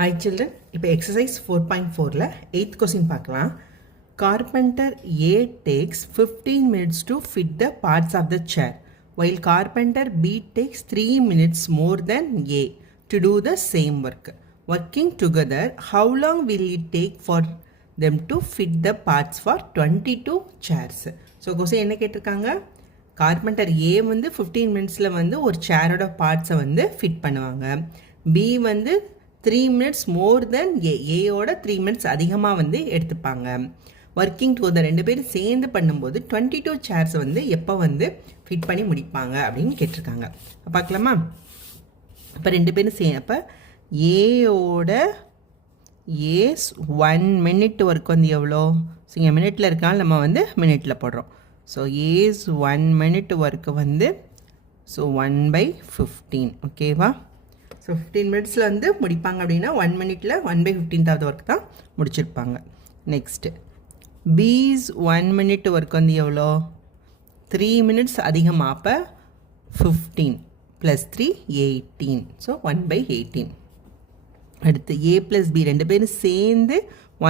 Hi children, இப்போ exercise 4.4ல 8th question பார்க்கலாம். Carpenter A takes 15 minutes to fit the parts of the chair, while carpenter B takes 3 minutes more than A to do the same work. Working together, how long will it take for them to fit the parts for 22 chairs? So question என்ன கேட்டிருக்காங்க? Carpenter ஏ வந்து 15 மினிட்ஸில் வந்து ஒரு சேரோட பார்ட்ஸை வந்து fit பண்ணுவாங்க. B வந்து 3 minutes மோர் தென் ஏயோட 3 minutes அதிகமாக வந்து எடுத்துப்பாங்க. ஒர்க்கிங் டுகெதர் ரெண்டு பேரும் சேர்ந்து பண்ணும்போது 22 சேர்ஸ் வந்து எப்போ வந்து ஃபிட் பண்ணி முடிப்பாங்க அப்படின்னு கேட்டிருக்காங்க. பார்க்கலாமா? இப்போ ரெண்டு பேரும் அப்போ ஏயோட ஏஸ் 1 மினிட் ஒர்க் வந்து எவ்வளோ? ஸோ இங்கே மினிட்டில் இருக்காலும் நம்ம வந்து மினிட்டில் போடுறோம். ஸோ ஏஸ் 1 மினிட் ஒர்க்கு வந்து ஸோ 1/15 ஓகேவா? ஸோ 15 மினிட்ஸில் வந்து முடிப்பாங்க அப்படின்னா 1 மினிட்டில் 1/15th ஒர்க் தான் முடிச்சிருப்பாங்க. நெக்ஸ்ட்டு பீஸ் 1 மினிட் ஒர்க் வந்து எவ்வளோ? 3 மினிட்ஸ் அதிகமாக, அப்போ 15 + 3 18. ஸோ 1/18. அடுத்து ஏ ப்ளஸ் பி ரெண்டு பேரும் சேர்ந்து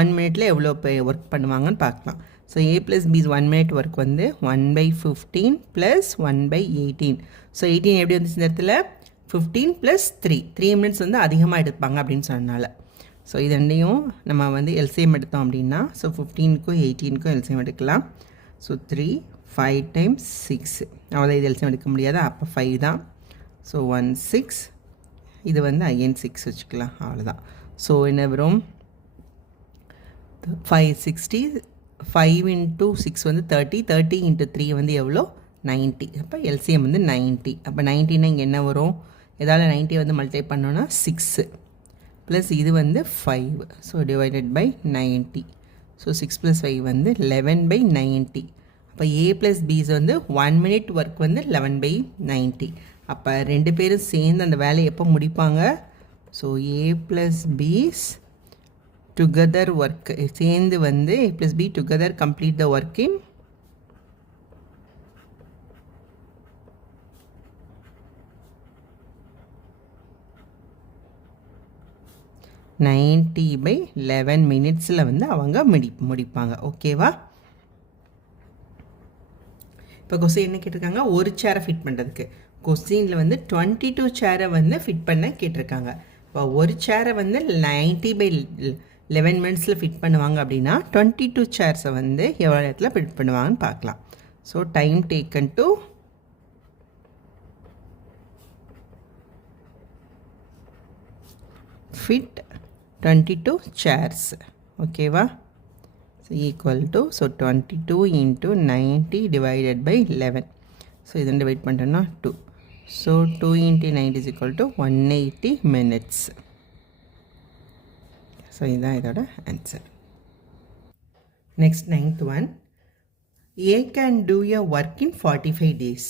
1 மினிட்டில் எவ்வளோ ஒர்க் பண்ணுவாங்கன்னு பார்க்கலாம். So A plus B's 1 minute work வந்து 1/15 + 1/18. ஸோ 18 எப்படி வந்துச்சு இந்த இடத்துல? 15 + 3 மினிட்ஸ் வந்து அதிகமாக எடுப்பாங்க அப்படின்னு சொன்னனால. ஸோ இது ரெண்டையும் நம்ம வந்து எல்சிஎம் எடுத்தோம் அப்படின்னா ஸோ 15க்கும் 18க்கும் எல்சிஎம் எடுக்கலாம். ஸோ 3 5 × 6 அவ்வளோ இது எல்சிஎம் எடுக்க முடியாது, அப்போ 5 தான். ஸோ 1 6 இது வந்து அகைன் 6 வச்சுக்கலாம், அவ்வளோதான். ஸோ என்ன வரும்? 560 5 × 6 வந்து 30 30 × 3 வந்து எவ்வளோ? 90. அப்போ எல்சிஎம் வந்து 90. அப்போ 90னா இங்கே என்ன வரும்? ஏதாவது 90 வந்து மல்டிப்ளை பண்ணோன்னா 6 ப்ளஸ் இது வந்து 5. So divided by 90. ஸோ 6 + 5 வந்து 11/90. அப்போ ஏ ப்ளஸ் பிஸ் வந்து 1 மினிட் ஒர்க் வந்து 11/90. அப்போ ரெண்டு பேரும் சேர்ந்து அந்த வேலையை எப்போ முடிப்பாங்க? So A plus B's together work சேர்ந்து வந்து A plus B together complete the work in 90/11 மினிட்ஸில் வந்து அவங்க முடிப்பாங்க. ஓகேவா? இப்போ கொஸ்டின் என்ன கேட்டிருக்காங்க? ஒரு சேரை ஃபிட் பண்ணுறதுக்கு கொஸ்டினில் வந்து 22 சேரை வந்து ஃபிட் பண்ண கேட்டிருக்காங்க. இப்போ ஒரு சேரை வந்து 90/11 மினிட்ஸில் ஃபிட் பண்ணுவாங்க அப்படின்னா 22 சேர்ஸை வந்து எவ்வளோ நேரத்தில் ஃபிட் பண்ணுவாங்கன்னு பார்க்கலாம். So time taken to fit 22 chairs. ஓகேவா? So equal to so 22 × 90 divided by 11. So இது டிவைட் பண்ணுறோன்னா 2. So 2 × 90 = 180 minutes. ஸோ இதுதான் இதோட answer. Next 9th one. A can do a work in 45 days.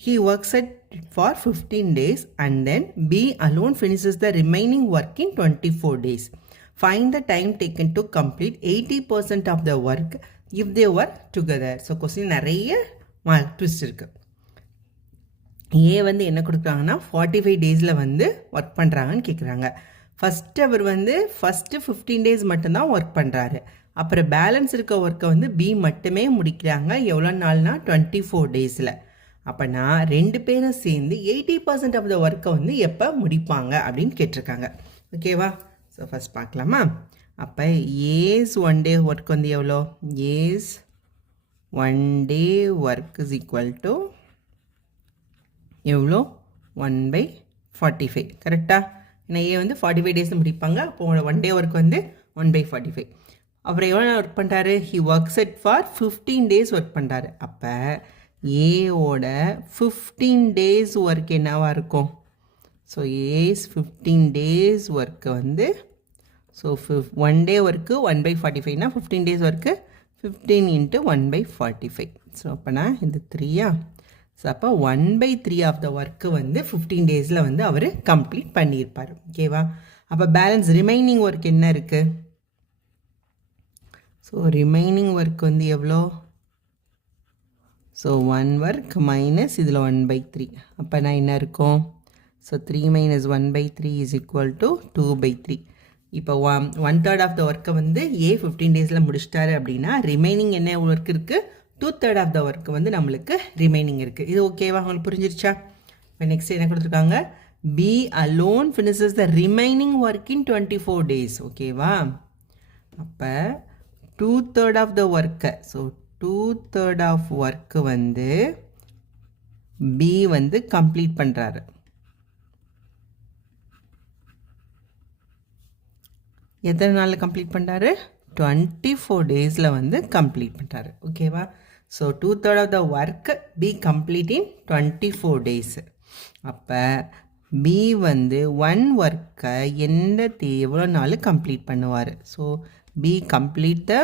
He works at for 15 days and then B alone finishes the remaining work in 24 days. Find the time taken to complete 80% of the work if they work together. So question நிறைய twist இருக்கு. ஏ வந்து என்ன கொடுக்குறாங்கன்னா 45 டேஸில் வந்து work பண்ணுறாங்கன்னு கேட்குறாங்க. First அவர் வந்து ஃபஸ்ட்டு 15 டேஸ் மட்டும்தான் ஒர்க் பண்ணுறாரு. அப்புறம் பேலன்ஸ் இருக்க ஒர்க்கை வந்து பி மட்டுமே முடிக்கிறாங்க. எவ்வளோ நாள்னா 24 டேஸில். அப்போனா ரெண்டு பேரும் சேர்ந்து 80% ஆஃப் த ஒர்க்கை வந்து எப்போ முடிப்பாங்க அப்படின்னு கேட்டிருக்காங்க. ஓகேவா? ஸோ ஃபஸ்ட் பார்க்கலாமா? அப்போ ஏஸ் 1 டே ஒர்க் வந்து எவ்வளோ? As 1 day work is equal to எவ்வளோ? 1/45. கரெக்டாக? ஏன்னா ஏ வந்து 45 டேஸ் முடிப்பாங்க. அப்போ 1 டே ஒர்க் வந்து 1/45. அப்புறம் எவ்வளோ ஒர்க் பண்ணுறாரு? He works it for 15 days work பண்ணுறாரு. அப்போ ஏவோட 15 டேஸ் ஒர்க் என்னவாக இருக்கும்? ஸோ ஏஸ் 15 டேஸ் ஒர்க்கு வந்து ஸோ 1 டே ஒர்க்கு 1/45னா 15 டேஸ் ஒர்க்கு 15 × 1/45. ஸோ அப்போனா இந்த 3யா? ஸோ அப்போ 1/3 ஆஃப் த ஒர்க்கு வந்து 15 டேஸில் வந்து அவர் கம்ப்ளீட் பண்ணியிருப்பார். ஓகேவா? அப்போ பேலன்ஸ் ரிமைனிங் ஒர்க் என்ன இருக்குது? ஸோ ரிமைனிங் ஒர்க் வந்து எவ்வளோ? ஸோ 1 ஒர்க் மைனஸ் இதில் 1/3. அப்போ நான் என்ன இருக்கும்? ஸோ 3 - 1/3 = 2/3. இப்போ 1/3 ஆஃப் த ஒர்க்கை வந்து ஏ 15 டேஸில் முடிச்சிட்டாரு அப்படின்னா ரிமைனிங் என்ன ஒர்க் இருக்குது, 2/3 ஆஃப் த ஒர்க் வந்து நம்மளுக்கு ரிமைனிங் இருக்குது. இது ஓகேவா, உங்களுக்கு புரிஞ்சிருச்சா? இப்போ நெக்ஸ்ட் என்ன கொடுத்துருக்காங்க, B alone finishes the remaining work in 24 days. ஓகேவா, அப்போ 2/3 ஆஃப் த ஒர்க்கை, ஸோ 2/3 ஆஃப் ஒர்க்கு வந்து பி வந்து கம்ப்ளீட் பண்ணுறாரு. எத்தனை நாளில் கம்ப்ளீட் பண்ணுறாரு, 24 டேஸில் வந்து கம்ப்ளீட் பண்ணுறாரு. ஓகேவா, so 2/3 of the work B complete in 24 days. அப்போ பி வந்து ஒன் ஒர்க்கை எவ்வளோ நாள் கம்ப்ளீட் பண்ணுவார். ஸோ பி கம்ப்ளீட் த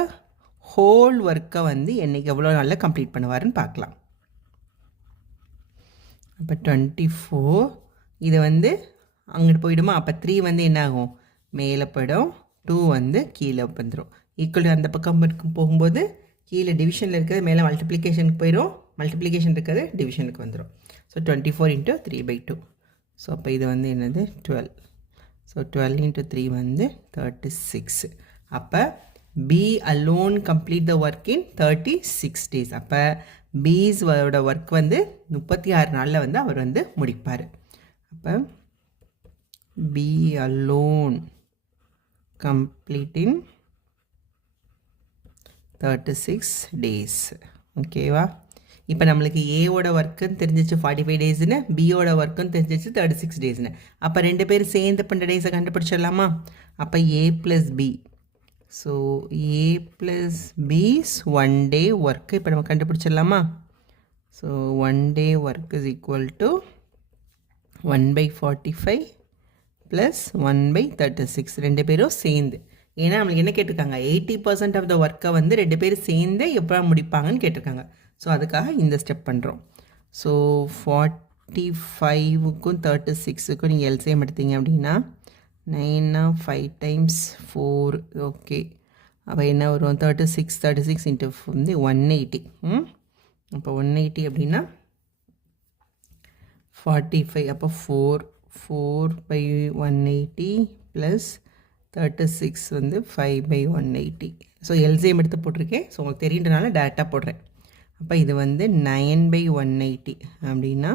ஹோல் ஒர்க்கை வந்து என்னைக்கு எவ்வளோ நாளில் கம்ப்ளீட் பண்ணுவாருன்னு பார்க்கலாம். அப்போ 24 இது வந்து அங்கிட்டு போயிடுமா, அப்போ 3 வந்து என்ன ஆகும், மேலே போயிடும், 2 வந்து கீழே வந்துடும். ஈக்குவல் அந்த பக்கம் போகும்போது கீழே டிவிஷனில் இருக்கிறது மேலே மல்டிப்ளிகேஷனுக்கு போயிடும், மல்டிப்ளிகேஷன் இருக்கிறது டிவிஷனுக்கு வந்துடும். ஸோ 24 × 3/2. ஸோ அப்போ இது வந்து என்னது 12. ஸோ 12 × 3 வந்து 36. அப்போ B alone complete the work in 36 days. அப்போ பிஸோட ஒர்க் வந்து 36 நாளில் வந்து அவர் வந்து முடிப்பார். அப்போ B alone complete in 36 days. ஓகேவா, இப்போ நம்மளுக்கு ஏவோட ஒர்க்குன்னு தெரிஞ்சிச்சு 45 டேஸ்னு, பியோட ஒர்க்குன்னு தெரிஞ்சிச்சு 36 டேஸ்னு. அப்போ ரெண்டு பேரும் சேர்ந்து பண்ணுற டேஸை கண்டுபிடிச்சிடலாமா? அப்போ A plus B, so A plus B's 1 day work இப்போ நம்ம கண்டுபிடிச்சிடலாமா? So 1 day work is equal to 1/45 plus 1/36. ரெண்டு பேரும் சேர்ந்து, ஏன்னா நம்மளுக்கு என்ன கேட்டிருக்காங்க, 80% ஆஃப் த ஒர்க்கை வந்து ரெண்டு பேரும் சேர்ந்து எப்போ முடிப்பாங்கன்னு கேட்டிருக்காங்க. ஸோ அதுக்காக இந்த ஸ்டெப் பண்ணுறோம். ஸோ 45க்கும் 36க்கும் நீங்கள் எல்சிஎம் எடுத்தீங்க அப்படின்னா 9 5 டைம்ஸ் 4. ஓகே, அப்போ என்ன வரும், 36 இன்ட்டு வந்து 180. அப்போ 180 அப்படின்னா 45. அப்போ 4/180 ப்ளஸ் 36 வந்து 5/180. ஸோ எல்சிஎம் எடுத்து போட்டிருக்கேன். ஸோ உங்களுக்கு தெரியுன்றனால டேரெக்டாக போடுறேன். அப்போ இது வந்து 9/180 அப்படின்னா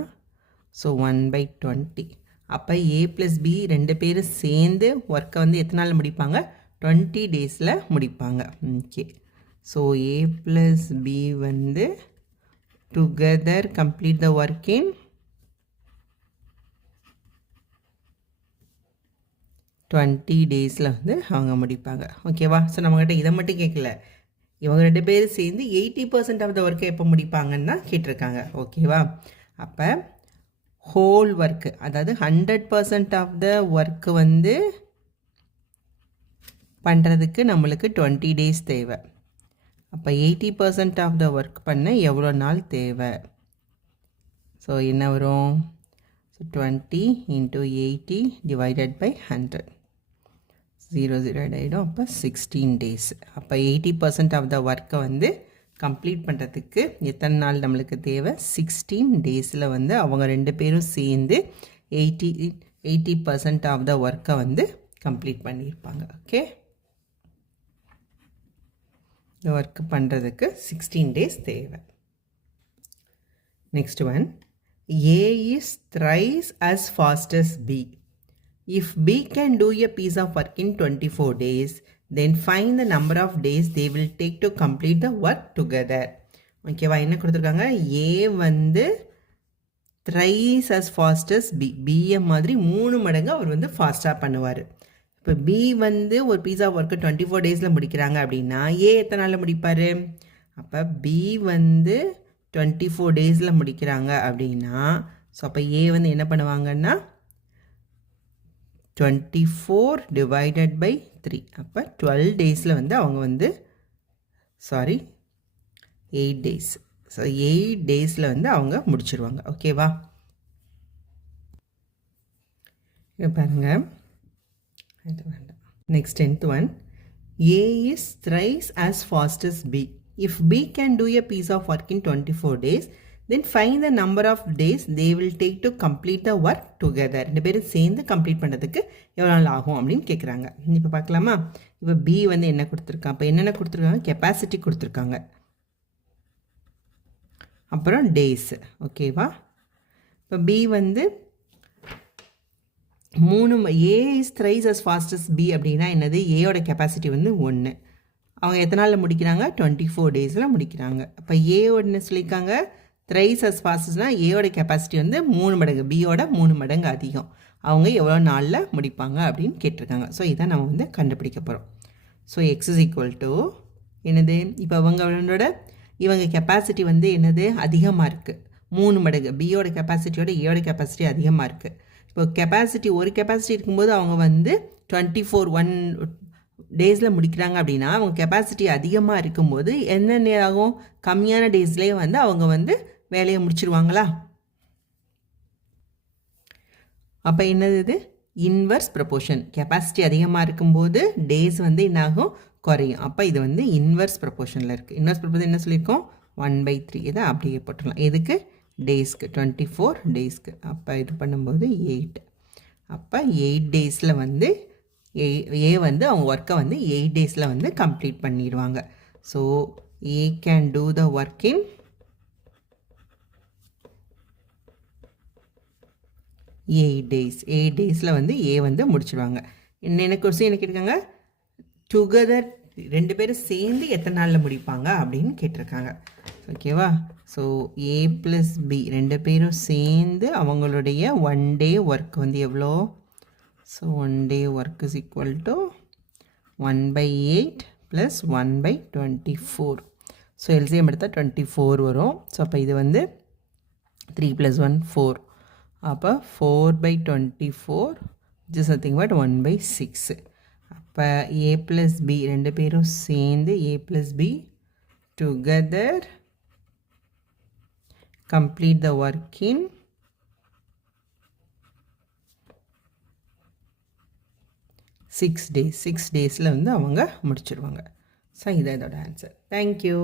ஸோ 1/20. அப்போ ஏ ப்ளஸ் பி ரெண்டு பேரும் சேர்ந்து ஒர்க்கை வந்து எத்தனை நாள் முடிப்பாங்க, 20 டேஸில் முடிப்பாங்க. Okay, so A plus B வந்து டுகெதர் கம்ப்ளீட் த ஒர்க் இன் 20 டேஸில் வந்து அவங்க முடிப்பாங்க. ஓகேவா, ஸோ நம்மக்கிட்ட இதை மட்டும் கேட்கல, இவங்க ரெண்டு பேரும் சேர்ந்து 80% ஆஃப் த ஒர்க்கை எப்போ முடிப்பாங்கன்னு தான் கேட்டிருக்காங்க. ஓகேவா, அப்போ ஹோல் ஒர்க்கு, அதாவது 100% ஆஃப் த ஒர்க்கு வந்து பண்ணுறதுக்கு நம்மளுக்கு 20 டேஸ் தேவை. அப்போ 80% ஆஃப் த ஒர்க் பண்ண எவ்வளோ நாள் தேவை? ஸோ என்ன வரும், ஸோ 20 × 80 டிவைடட் பை 100, 0 ஆகிடும். அப்போ 16 டேஸ். அப்போ 80% ஆஃப் த ஒர்க்கை வந்து கம்ப்ளீட் பண்ணுறதுக்கு எத்தனை நாள் நம்மளுக்கு தேவை, 16 டேஸில் வந்து அவங்க ரெண்டு பேரும் சேர்ந்து 80% ஆஃப் த ஒர்க்கை வந்து கம்ப்ளீட் பண்ணியிருப்பாங்க. ஓகே, இந்த ஒர்க்கு பண்ணுறதுக்கு 16 டேஸ் தேவை. Next one, A is thrice as fast as B. If B can do a piece of work in 24 days, then find the number of days they will take to complete the work together. ஓகேவா, என்ன கொடுத்துருக்காங்க, A வந்து thrice as fast as B, B மாதிரி 3 மடங்கு அவர் வந்து ஃபாஸ்ட்டாக பண்ணுவார். இப்போ B வந்து ஒரு பீஸ் ஆஃப் ஒர்க்கு 24 டேஸில் முடிக்கிறாங்க அப்படின்னா A எத்தனை நாளில் முடிப்பார்? அப்போ B வந்து 24 டேஸில் முடிக்கிறாங்க அப்படின்னா, ஸோ அப்போ A வந்து என்ன பண்ணுவாங்கன்னா 24 டிவைடட் பை 3, அப்போ 12 டேஸில் வந்து அவங்க வந்து 8 டேஸ். ஸோ 8 டேஸில் வந்து அவங்க முடிச்சிருவாங்க. ஓகேவா, இப்போ பாருங்கள், இது வேண்டாம். Next 10th one, A is thrice as fast as B. If B can do a piece of work in 24 days, Then find the number of days they will take to complete the work together. ரெண்டு பேரும் சேர்ந்து complete பண்ணுறதுக்கு எவ்வளோ நாள் ஆகும் அப்படின்னு கேட்குறாங்க. இப்போ பார்க்கலாமா? இப்போ பி வந்து என்ன கொடுத்துருக்காங்க? இப்போ என்னென்ன கொடுத்துருக்காங்க? கெப்பாசிட்டி கொடுத்துருக்காங்க, அப்புறம் டேஸ். ஓகேவா? இப்போ பி வந்து 3 A is thrice as fast as B அப்படின்னா என்னது? ஏயோட கெப்பாசிட்டி வந்து 1. அவங்க எத்தனை நாளில் முடிக்கிறாங்க? 24 டேஸில் முடிக்கிறாங்க. அப்போ ஏ ஒன்று சொல்லியிருக்காங்க த்ரைஸ் அஸ் ஃபாஸ்ட்னா ஏயோட கெப்பாசிட்டி வந்து 3 மடங்கு, பியோட 3 மடங்கு அதிகம். அவங்க எவ்வளோ நாளில் முடிப்பாங்க அப்படின்னு கேட்டிருக்காங்க. ஸோ இதை நம்ம வந்து கண்டுபிடிக்க போகிறோம். So X is equal to என்னது? இப்போ இவங்க கெப்பாசிட்டி வந்து என்னது? அதிகமாக இருக்குது, 3 மடங்கு. பியோட கெப்பாசிட்டியோட ஏயோட கெப்பாசிட்டி அதிகமாக இருக்குது. இப்போ ஒரு கெப்பாசிட்டி இருக்கும்போது அவங்க வந்து 24 டேஸில் முடிக்கிறாங்க அப்படின்னா அவங்க கெப்பாசிட்டி அதிகமாக இருக்கும்போது என்னென்ன ஆகும்? கம்மியான டேஸ்லேயே வந்து அவங்க வந்து வேலையை முடிச்சிருவாங்களா? அப்போ என்னது இது? Inverse proportion. கெப்பாசிட்டி அதிகமாக இருக்கும்போது டேஸ் வந்து என்னாகும்? குறையும். அப்போ இது வந்து இன்வர்ஸ் ப்ரொபோர்ஷனில் இருக்குது. இன்வர்ஸ் ப்ரொபோர்ஷன் என்ன சொல்லியிருக்கோம்? 1/3. இதை அப்படியே போட்டுடலாம். எதுக்கு? டேஸ்க்கு, 24 டேஸ்க்கு. அப்போ இது பண்ணும்போது 8. அப்போ 8 டேஸில் வந்து ஏ வந்து அவங்க ஒர்க்கை வந்து 8 டேஸில் வந்து கம்ப்ளீட் பண்ணிடுவாங்க. So A can do the work in 8 days. 8 டேஸில் வந்து ஏ வந்து முடிச்சிடுவாங்க. என்ன கொஸ்டின் என்ன கேட்டிருக்காங்க? டுகெதர், ரெண்டு பேரும் சேர்ந்து எத்தனை நாளில் முடிப்பாங்க அப்படின்னு கேட்டிருக்காங்க. ஓகேவா? ஸோ ஏ ப்ளஸ் பி ரெண்டு பேரும் சேர்ந்து அவங்களுடைய 1 டே ஒர்க் வந்து எவ்வளோ? So 1 day work is equal to 1/8 plus 1/24. So LCM எடுத்தால் 24 வரும். ஸோ அப்போ இது வந்து 3 + 1 4. அப்போ 4/24 which is nothing but 1/6. அப்போ ஏ ப்ளஸ் பி ரெண்டு பேரும் சேர்ந்து A plus B together complete the work in 6 days. 6 டேஸில் வந்து அவங்க முடிச்சிடுவாங்க. ஸோ இதான் இதோட ஆன்சர். தேங்க்யூ.